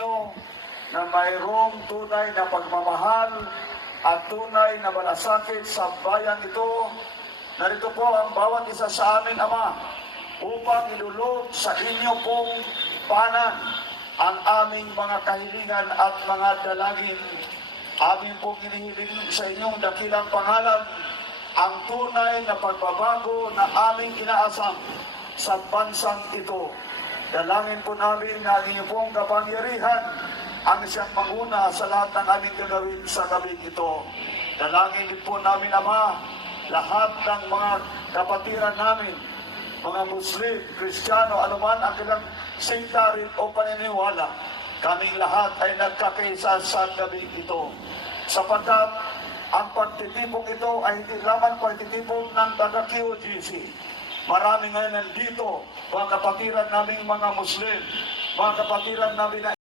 Pilipino na mayroong tunay na pagmamahal at tunay na malasakit sa bayan ito. Narito po ang bawat isa sa amin, Ama, upang ilulog sa inyo pong panan ang aming mga kahilingan at mga dalangin. Amin pong hinihiling sa inyong dakilang pangalan ang tunay na pagbabago na aming inaasam sa bansang ito. Dalangin po namin na ang inyong pong kapangyarihan ang siyang manguna sa lahat ng aming gagawin sa gabing ito. Dalangin din po namin, Ama, lahat ng mga kapatiran namin, mga Muslim, Kristiyano, anuman ang kanilang sektarin o paniniwala, kaming lahat ay nagkakaisa sa gabing ito. Sapagkat ang pagtitipong ito ay hindi lamang pagtitipong ng taga-QGC. Marami ngayon nandito, mga kapatiran naming mga Muslim, mga kapatiran namin na